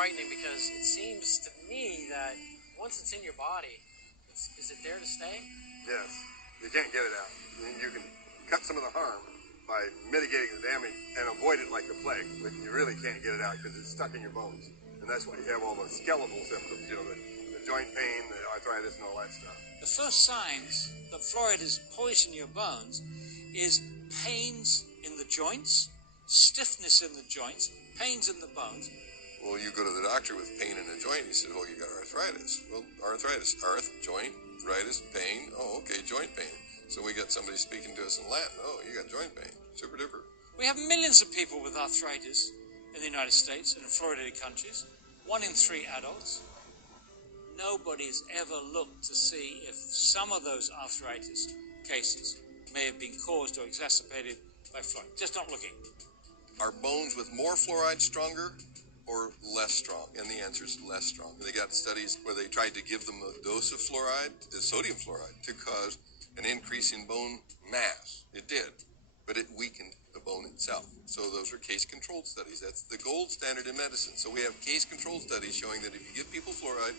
frightening because it seems to me that once it's in your body, is it there to stay? Yes. You can't get it out. You can cut some of the harm by mitigating the damage and avoid it like the plague, but you really can't get it out because it's stuck in your bones. And that's why you have all the skeletal symptoms, the joint pain, the arthritis, and all that stuff. The first signs that fluoride is poisoning your bones is pains in the joints, stiffness in the joints, pains in the bones. Well, you go to the doctor with pain in a joint, he said, oh, you got arthritis. Well, arthritis, joint, arthritis, pain, oh, okay, joint pain. So we got somebody speaking to us in Latin, oh, you got joint pain, super duper. We have millions of people with arthritis in the United States and in fluoridated countries, 1 in 3 adults. Nobody's ever looked to see if some of those arthritis cases may have been caused or exacerbated by fluoride. Just not looking. Are bones with more fluoride stronger or less strong? And the answer is less strong. They got studies where they tried to give them a dose of fluoride, the sodium fluoride, to cause an increase in bone mass. It did, but it weakened the bone itself. So those are case-controlled studies. That's the gold standard in medicine. So we have case-controlled studies showing that if you give people fluoride,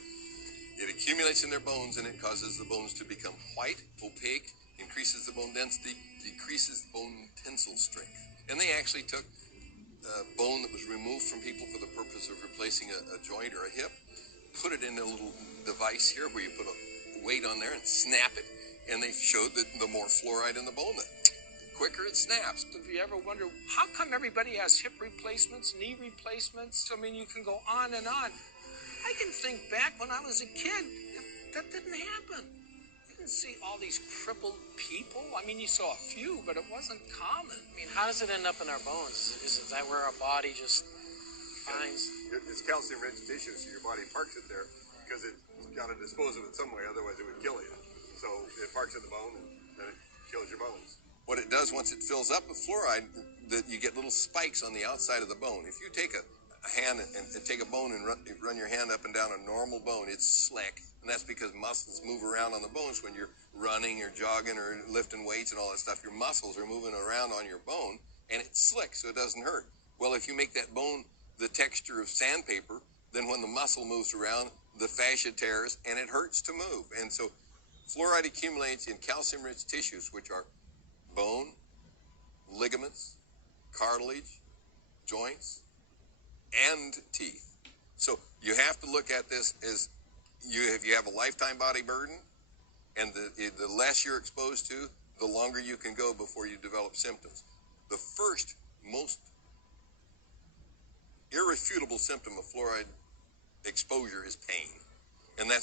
it accumulates in their bones and it causes the bones to become white, opaque, increases the bone density, decreases bone tensile strength. And they actually took bone that was removed from people for the purpose of replacing a joint or a hip, put it in a little device here where you put a weight on there and snap it, and they showed that the more fluoride in the bone, the quicker it snaps. If you ever wonder, how come everybody has hip replacements, knee replacements? I mean, you can go on and on. I can think back when I was a kid, that didn't happen. You didn't see all these crippled people. I mean, you saw a few, but it wasn't common. I mean, how does it end up in our bones? Is that where our body just finds? It's calcium-rich tissue, so your body parks it there because it's got to dispose of it some way, otherwise it would kill you. So it parks in the bone, and then it kills your bones. What it does once it fills up with fluoride, that you get little spikes on the outside of the bone. If you take a hand and take a bone and run your hand up and down a normal bone, it's slick, and that's because muscles move around on the bones when you're running or jogging or lifting weights and all that stuff. Your muscles are moving around on your bone, and it's slick, so it doesn't hurt. Well, if you make that bone the texture of sandpaper, then when the muscle moves around, the fascia tears, and it hurts to move. And so fluoride accumulates in calcium-rich tissues, which are bone, ligaments, cartilage, joints, and teeth. So you have to look at this as if you have a lifetime body burden, and the less you're exposed to, the longer you can go before you develop symptoms. The first, most irrefutable symptom of fluoride exposure is pain, and that's